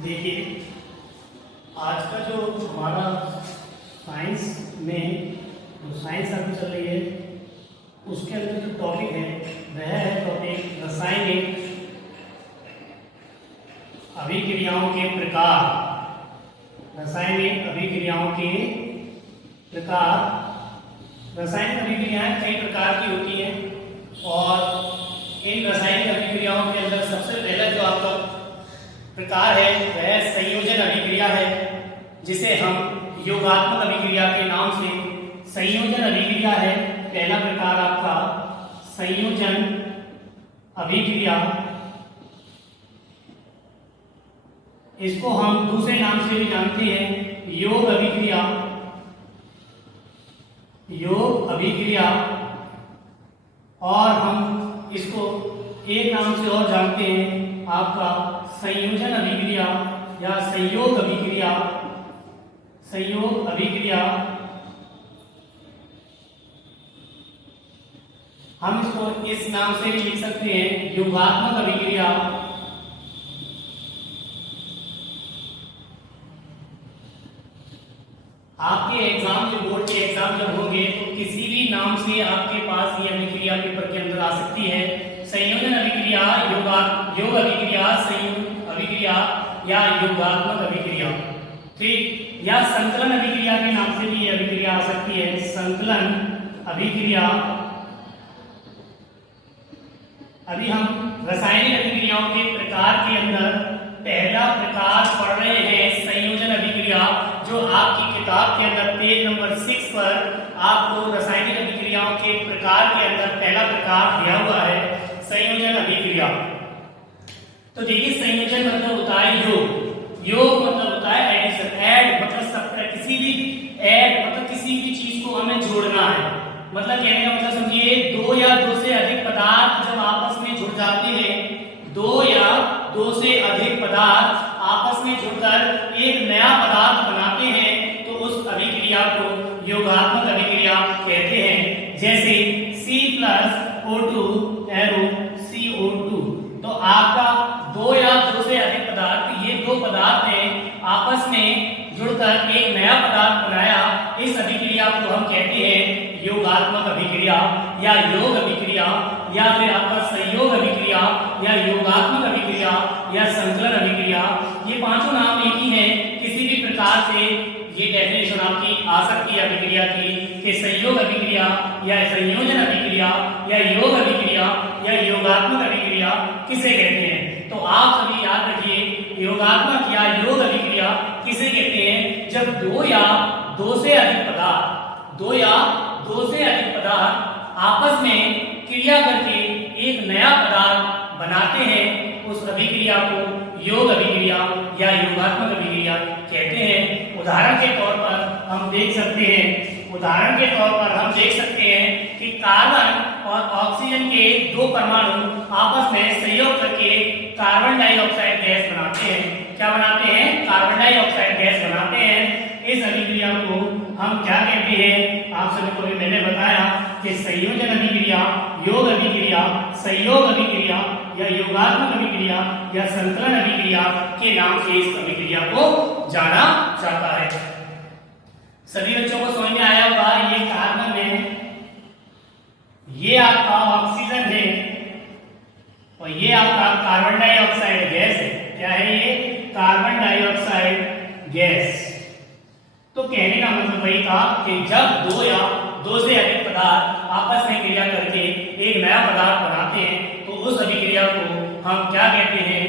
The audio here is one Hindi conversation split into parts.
देखिए, आज का जो हमारा साइंस में जो साइंस अभी चल रही है उसके अंदर जो टॉपिक है वह है टॉपिक रासायनिक अभिक्रियाओं के प्रकार। रासायनिक अभिक्रियाओं के प्रकार। रासायनिक अभिक्रियाएं कई प्रकार की होती हैं और इन रासायनिक अभिक्रियाओं के अंदर सबसे पहला जो आपका प्रकार है वह संयोजन अभिक्रिया है, जिसे हम योगात्मक अभिक्रिया के नाम से संयोजन अभिक्रिया है। पहला प्रकार आपका संयोजन अभिक्रिया, इसको हम दूसरे नाम से भी जानते हैं योग अभिक्रिया। योग अभिक्रिया, और हम इसको एक नाम से और जानते हैं आपका संयोजन अभिक्रिया या संयोग अभिक्रिया। संयोग अभिक्रिया, हम इसको इस नाम से भी लिख सकते हैं योगात्मक अभिक्रिया। आपके एग्जाम जो बोर्ड के एग्जाम जब होंगे तो किसी भी नाम से आपके पास ये अभिक्रिया पेपर के अंदर आ सकती है। संयोजन अभिक्रिया, योग अभिक्रिया, संयोग अभिक्रिया या योगात्मक अभिक्रिया, ठीक, या संकलन अभिक्रिया के नाम से भी ये अभिक्रिया आ सकती है। संकलन अभिक्रिया। अभी हम रासायनिक अभिक्रियाओं के प्रकार के अंदर पहला प्रकार पढ़ रहे हैं संयोजन अभिक्रिया, जो आपकी किताब के अंदर पेज नंबर 6 पर आपको रासायनिक अभिक्रियाओं के प्रकार के अंदर पहला प्रकार दिया हुआ है संयोजन अभिक्रिया। तो देखिए, संयोजन मतलब होता है योग। योग मतलब होता है एडिशन, ऐड मतलब सब्ट्रैक्ट, किसी भी ऐड मतलब किसी भी चीज को हमें जोड़ना है। मतलब कहने का मतलब समझिए, दो या दो से अधिक पदार्थ जब आपस में जुड़ जाते हैं, दो या दो से अधिक पदार्थ आपस में जुड़कर एक नया पदार्थ बनाते हैं तो उस अभिक्रिया को योगात्मक अभिक्रिया कहते हैं। जैसे C+O2 एरो CO2। तो आपका दो या दो से अधिक पदार्थ, ये दो पदार्थ हैं, आपस में जुड़कर एक नया पदार्थ बनाया, इस अभिक्रिया को हम कहते हैं योगात्मक अभिक्रिया या योग अभिक्रिया, या फिर आपका संयोग अभिक्रिया या योगात्मक अभिक्रिया या संकलन अभिक्रिया। ये पांचों नाम एक ही हैं। किसी भी प्रकार से ये डेफिनेशन आपकी आ सकती है अभिक्रिया की कि संयोग अभिक्रिया या संयोजन अभिक्रिया या योग अभिक्रिया या योगात्मक अभिक्रिया किसे कहते हैं। तो आप सभी याद रखिए, योगात्मक या योग अभिक्रिया किसे कहते हैं जब दो या दो से अधिक पदार्थ, दो या दो से अधिक पदार्थ आपस में क्रिया करके एक नया पदार्थ बनाते हैं, उस अभिक्रिया को योग अभिक्रिया या योगात्मक अभिक्रिया कहते हैं। उदाहरण के तौर पर हम देख सकते हैं कि कार्बन और ऑक्सीजन के दो परमाणु आपस में सहयोग करके कार्बन डाइऑक्साइड गैस बनाते हैं। क्या बनाते हैं? कार्बन डाइऑक्साइड गैस बनाते हैं। इस अभिक्रिया को हम क्या कहते हैं? आप सभी को भी मैंने बताया कि संयोजन अभिक्रिया, योग अभिक्रिया, संयोग अभिक्रिया या योगात्मक अभिक्रिया या संकलन अभिक्रिया के नाम से इस अभिक्रिया को जाना जाता है। सभी बच्चों को समझ में आया होगा, ये कार्बन है, ये आपका ऑक्सीजन है और ये आपका कार्बन डाइऑक्साइड गैस है। क्या है ये? Carbon dioxide gas. तो कहने का मतलब वही था कि जब दो या दो से अधिक पदार्थ आपस में क्रिया करके एक नया पदार्थ बनाते हैं तो उस अभिक्रिया को हम क्या कहते हैं?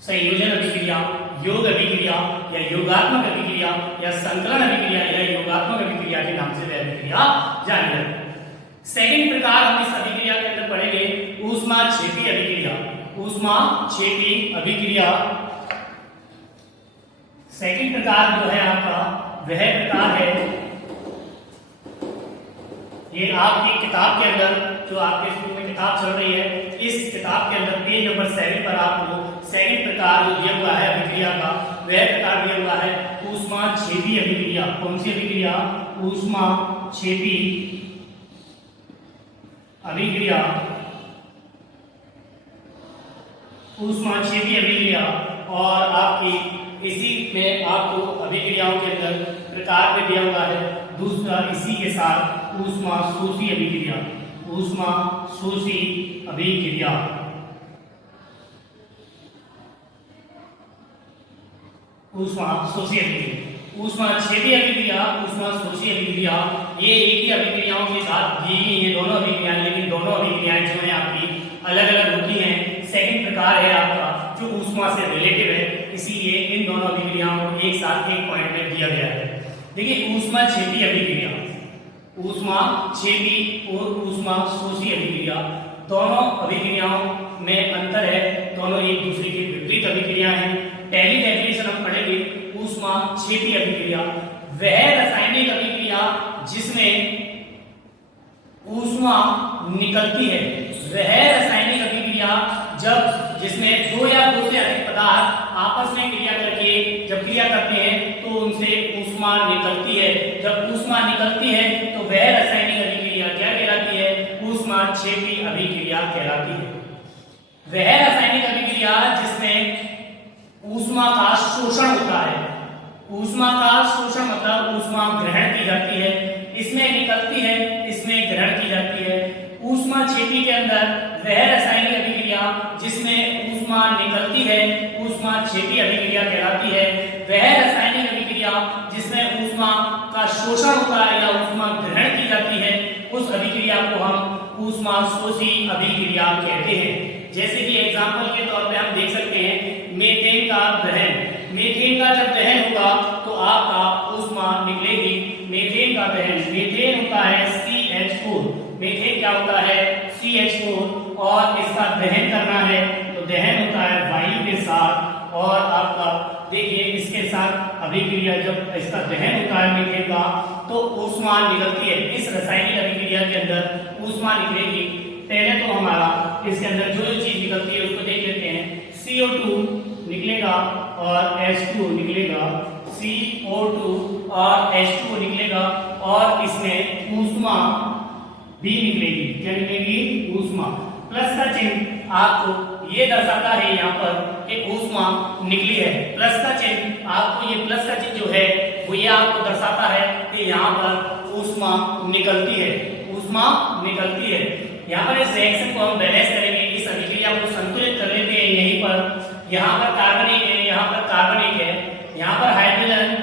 संयोजन अभिक्रिया, योग अभिक्रिया या योगात्मक अभिक्रिया या संकलन अभिक्रिया या योगात्मक अभिक्रिया के नाम से वह अभिक्रिया जानी जाती है। सेकंड प्रकार हम इस अभिक्रिया के अंदर पढ़ेंगे ऊष्माक्षेपी अभिक्रिया। ऊष्माक्षेपी अभिक्रिया सेकंड प्रकार जो है आपका, वह प्रकार है, ये आपकी किताब के अंदर, जो आपके स्कूल में किताब चल रही है, इस किताब के अंदर पेज नंबर 7 पर आपको सेकंड प्रकार जो दिया हुआ है अभिक्रिया का, वह प्रकार दिया हुआ है ऊष्माक्षेपी अभिक्रिया। कौन सी अभिक्रिया? ऊष्माक्षेपी अभिक्रिया। ऊष्माक्षेपी अभिक्रिया और आपकी इसी में आपको अभिक्रियाओं के अंदर प्रकार में दिया हुआ है दूसरा इसी के साथ ऊष्मा शोषी अभिक्रिया, ऊष्मा शोषी अभिक्रिया। ऊष्मा शोषी अभिक्रिया, ऊष्मा छेदी अभिक्रिया, ऊष्मा शोषी अभिक्रिया, ये एक ही अभिक्रियाओं के साथ दी गई है दोनों अभिक्रियाएं, लेकिन दोनों अभिक्रियाएं जो है आपकी अलग अलग होती हैं। सेकंड प्रकार है आपका जो ऊष्मा से रिलेटिव है, इसीलिए इन दोनों अभिक्रियाओं को एक साथ एक पॉइंट में दिया गया है। देखिए ऊष्मा छेदी अभिक्रिया, ऊष्मा छेदी और ऊष्मा शोषी अभिक्रिया, दोनों अभिक्रियाओं में अंतर है, दोनों एक दूसरे के विपरीत अभिक्रिया हैं। पहली डेफिनेशन हम पढ़ेंगे ऊष्मा छेदी अभिक्रिया, वह रासायनिक अभिक्रिया जिसमें ऊष्मा निकलती है, वह रासायनिक अभिक्रिया जिसमें दो या दो से अधिक पदार्थ आपस में क्रिया करके जब क्रिया करते हैं तो उनसे ऊष्मा निकलती है। जब ऊष्मा निकलती है तो वह रासायनिक अभिक्रिया क्या कहलाती है? ऊष्मा छेदी अभिक्रिया कहलाती है। वह रासायनिक अभिक्रिया जिसमें ऊष्मा का शोषण होता है, ऊष्मा का शोषण मतलब ऊष्मा ग्रहण की जाती है, इसमें निकलती है, इसमें ग्रहण की जाती है। ऊष्मा छेदी के अंदर वह रासायनिक अभिक्रिया जिसमें ऊष्मा निकलती है, ऊष्मा छेदी अभिक्रिया कहलाती है। वह रासायनिक अभिक्रिया जिसमें ऊष्मा का शोषण होता है या ऊष्मा ग्रहण की जाती है, उस अभिक्रिया को हम ऊष्मा शोषी अभिक्रिया कहते हैं। जैसे कि एग्जांपल के तौर पे हम देख सकते हैं मीथेन का दहन, मीथेन का जब दहन होगा तो आपका ऊष्मा निकलेगी। मीथेन का दहन, मीथेन होता है CH4, मीथेन क्या होता है? CH4, और इसका दहन करना है तो दहन होता है वायु के साथ, और आपका देखिए इसके साथ अभिक्रिया जब इसका दहन होता है मीथेन का तो ऊष्मा निकलती है। इस रासायनिक अभिक्रिया के अंदर ऊष्मा निकलेगी। पहले तो हमारा इसके अंदर जो चीज निकलती है उसको देख लेते हैं। CO2 निकलेगा और H2 निकलेगा, CO2 और H2 निकलेगा, और इसमें ऊष्मा भी निकलेगी। क्या निकलेगी? ऊष्मा। प्लस का चिन्ह आपको ये दर्शाता है यहाँ पर कि ऊष्मा निकली है। प्लस का चिन्ह आपको, ये प्लस का चिन्ह जो है वो ये आपको दर्शाता है कि यहाँ पर ऊष्मा निकलती है, ऊष्मा निकलती है। यहाँ पर इस रिएक्शन को हम बैलेंस करेंगे, इस अभिक्रिया को संतुलित कर लेते हैं। यहीं पर यहाँ पर कार्बन एक है, यहाँ पर कार्बन एक है, यहाँ पर हाइड्रोजन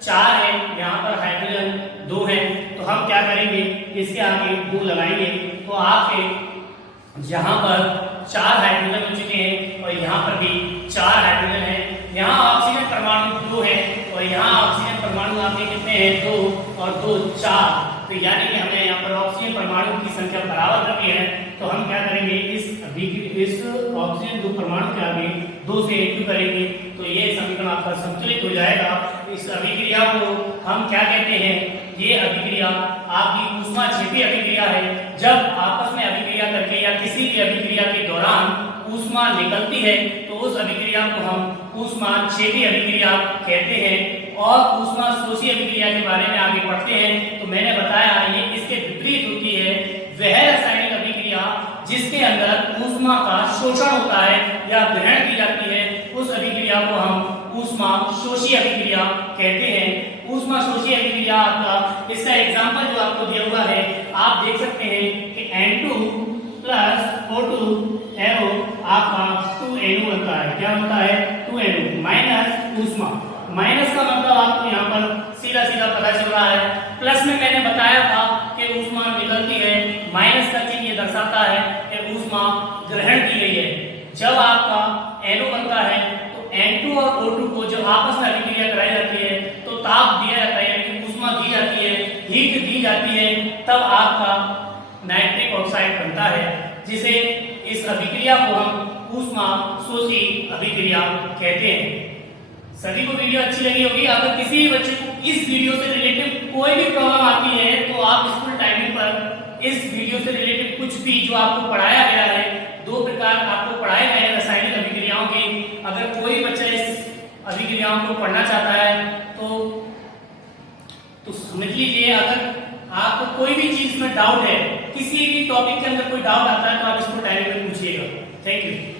4 है, यहाँ पर हाइड्रोजन 2 है। तो हम क्या करेंगे, इसके आगे 2 लगाएंगे तो आपके यहाँ पर 4 हाइड्रोजन हो चुके हैं और यहाँ पर भी 4 हाइड्रोजन है। यहाँ ऑक्सीजन परमाणु 2 है और यहाँ ऑक्सीजन परमाणु आपके कितने हैं? 2 और 2 4। तो यानी कि हमें यहाँ पर ऑक्सीजन परमाणु की संख्या बराबर रखनी है। तो हम क्या करेंगे, इस ऑक्सीजन 2 परमाणु के आगे 2 से 1 करेंगे तो ये समीकरण आपका संतुलित हो जाएगा। इस अभिक्रिया को हम क्या कहते हैं? ये अभिक्रिया आपकी ऊष्मा छेदी अभिक्रिया है। जब आपस में अभिक्रिया करके या किसी भी अभिक्रिया के दौरान ऊष्मा निकलती है तो उस अभिक्रिया को हम ऊष्मा छेदी अभिक्रिया कहते हैं। और ऊष्मा शोषी अभिक्रिया के बारे में आगे पढ़ते हैं तो मैंने बताया ये इसके विपरीत होती है। वह रासायनिक अभिक्रिया जिसके अंदर ऊष्मा का शोषण होता है या ग्रहण की जाती है, उस अभिक्रिया को हम ऊष्मा शोषी अभिक्रिया कहते हैं। ऊष्मा शोषी अभिक्रिया आपका, इसका एग्जांपल जो आपको दिया हुआ है आप देख सकते हैं कि N2 प्लस O2 एरो आपका 2NO बनता है। क्या बनता है? 2NO माइनस ऊष्मा। माइनस का मतलब आपको यहाँ पर सीधा सीधा पता चल रहा है। प्लस में मैंने बताया था कि ऊष्मा निकलती है, माइनस का चिन्ह ये दर्शाता है कि ऊष्मा ग्रहण की गई है। जब आपका NO बनता है तो N2 और O2 को जब आपस में अभिक्रिया कराई जाती है तो ताप दिया जाता है, यानी ऊष्मा दी जाती है, हीट दी जाती है, तब आपका नाइट्रिक ऑक्साइड बनता है, जिसे इस अभिक्रिया को हम ऊष्मा शोषी अभिक्रिया कहते हैं। सभी को वीडियो अच्छी लगी होगी। अगर किसी बच्चे को इस वीडियो से रिलेटेड कोई भी प्रॉब्लम आती है तो आप स्कूल टाइमिंग पर इस वीडियो से रिलेटेड कुछ भी जो आपको पढ़ाया गया है, 2 प्रकार आपको पढ़ाए गए हैं रासायनिक अभिक्रियाओं के, अगर कोई बच्चा इस अभिक्रियाओं को पढ़ना चाहता है तो समझ लीजिए। अगर आपको कोई भी चीज में डाउट है, किसी भी टॉपिक के अंदर कोई डाउट आता है तो आप स्कूल टाइमिंग में पूछिएगा। Thank you.